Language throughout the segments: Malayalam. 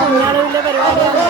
കുഞ്ഞാളുവിന്റെ പരിപാടിയാണ്.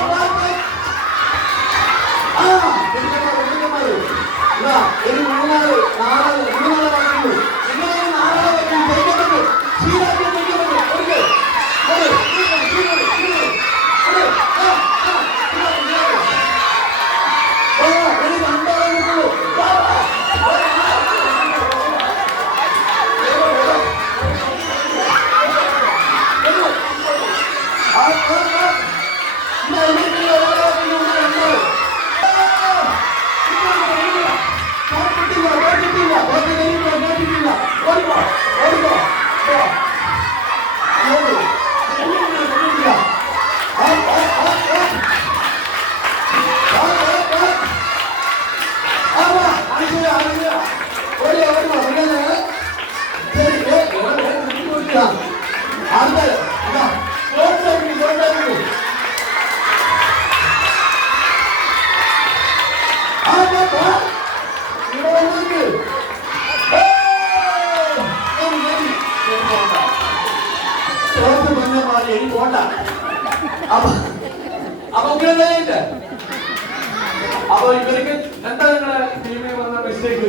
അപ്പൊ ഇവർക്ക് എന്താ നിങ്ങളെ ടീമിൽ വന്ന മിസ്റ്റേക്ക്?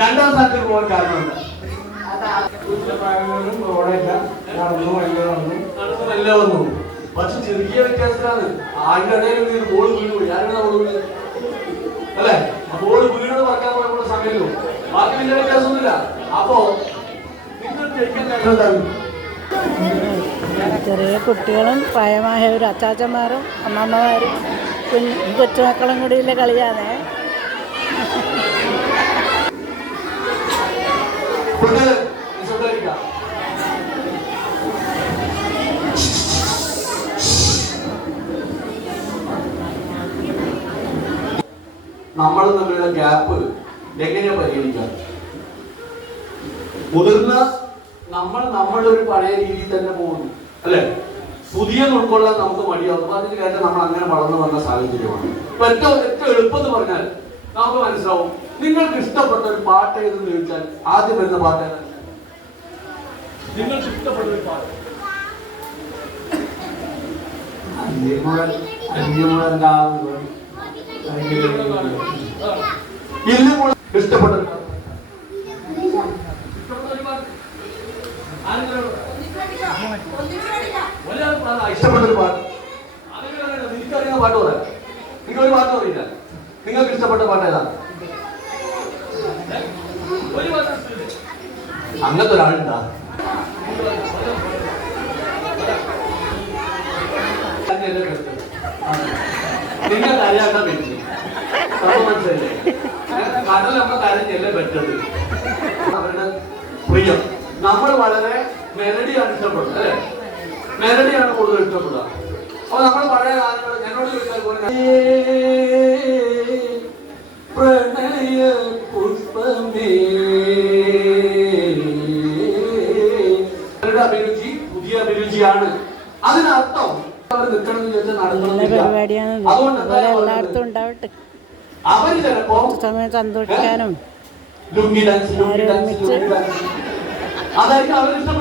രണ്ടാം സ്ഥാനത്തിൽ പോകാൻ കാരണമുണ്ട്. എല്ലാം വന്നു. പക്ഷെ ചെറിയ വ്യത്യാസത്തിലാണ്. ആരുടെ ഇടയിൽ ബോൾ വീണു പോയി. ആരുടെ ബോൾ വീണു അല്ലെ? ബോൾ വീണത് പറക്കാൻ പോയപ്പോൾ സമയമല്ലോ. ബാക്കി വലിയ വ്യത്യാസമൊന്നുമില്ല. അപ്പോ നിങ്ങൾ ജയിക്കാൻ കാരണം ചെറിയ കുട്ടികളും പ്രായമായവരും അച്ചാച്ചന്മാരും അമ്മമ്മമാരും കൊച്ചുമക്കളും കൂടിയുള്ള കളിയാണ്. നമ്മൾ തമ്മിലുള്ള ഗ്യാപ്പ് എങ്ങനെയാ പരിഹരിക്കുക? മുതിർന്ന നമ്മളുടെ ഒരു പഴയ രീതിയിൽ തന്നെ പോകുന്നു അല്ലെ? പുതിയ ഉൾക്കൊള്ളാൻ നമുക്ക് മടിയാവും. അപ്പൊ അതിന് കേട്ടാൽ നമ്മൾ അങ്ങനെ വളർന്നു വന്ന സാഹചര്യമാണ്. ഇപ്പൊ ഏറ്റവും എളുപ്പം എന്ന് പറഞ്ഞാൽ നമുക്ക് മനസ്സിലാവും. നിങ്ങൾക്ക് ഇഷ്ടപ്പെട്ട ഒരു പാട്ട് ഏതെന്ന് ചോദിച്ചാൽ ആദ്യം വരുന്ന പാട്ട് ഏതാണ്? നിങ്ങൾക്ക് ഇഷ്ടപ്പെട്ട ഒരു പാട്ട് ഇഷ്ടപ്പെട്ട ഇഷ്ടപ്പെട്ടൊരു പാട്ട് നിനക്കറിയുന്ന പാട്ട് പറയാം. നിങ്ങൾ ഒരു പാട്ട് പറയില്ല. നിങ്ങൾക്ക് ഇഷ്ടപ്പെട്ട പാട്ട് ഏതാണ്? അങ്ങനത്തെ ഒരാളുണ്ടാ? നിങ്ങൾക്ക് അറിയാണ്ട പറ്റി മനസ്സിലല്ലേ? കടൽ നമ്മൾ കരഞ്ഞല്ലേ പറ്റത്. അവരുടെ പ്രിയം നമ്മൾ വളരെ മെലഡിയാണ് ഇഷ്ടപ്പെടുന്നത് അല്ലെ? മെലഡിയാണ് കൂടുതൽ ഇഷ്ടപ്പെടുക. അപ്പൊ നമ്മൾ പഴയ ഗാനങ്ങൾ എന്നോട് ചോദിച്ചാൽ പോലെ പ്രണയ പുഷ്പമേ അഭിരുചി പുതിയ അഭിരുചിയാണ്. അതിനർത്ഥം അവർ നിൽക്കണം എന്ന് ചോദിച്ചാൽ നടന്നില്ല. അതുകൊണ്ട് എല്ലായിടത്തും ഉണ്ടാവട്ടെ. അവര് ചിലപ്പോ സമയം സന്തോഷിക്കാനും ലുങ്കി ഡാൻസ് അതായിരിക്കും അവർ ഇഷ്ടപ്പെടുന്നത്.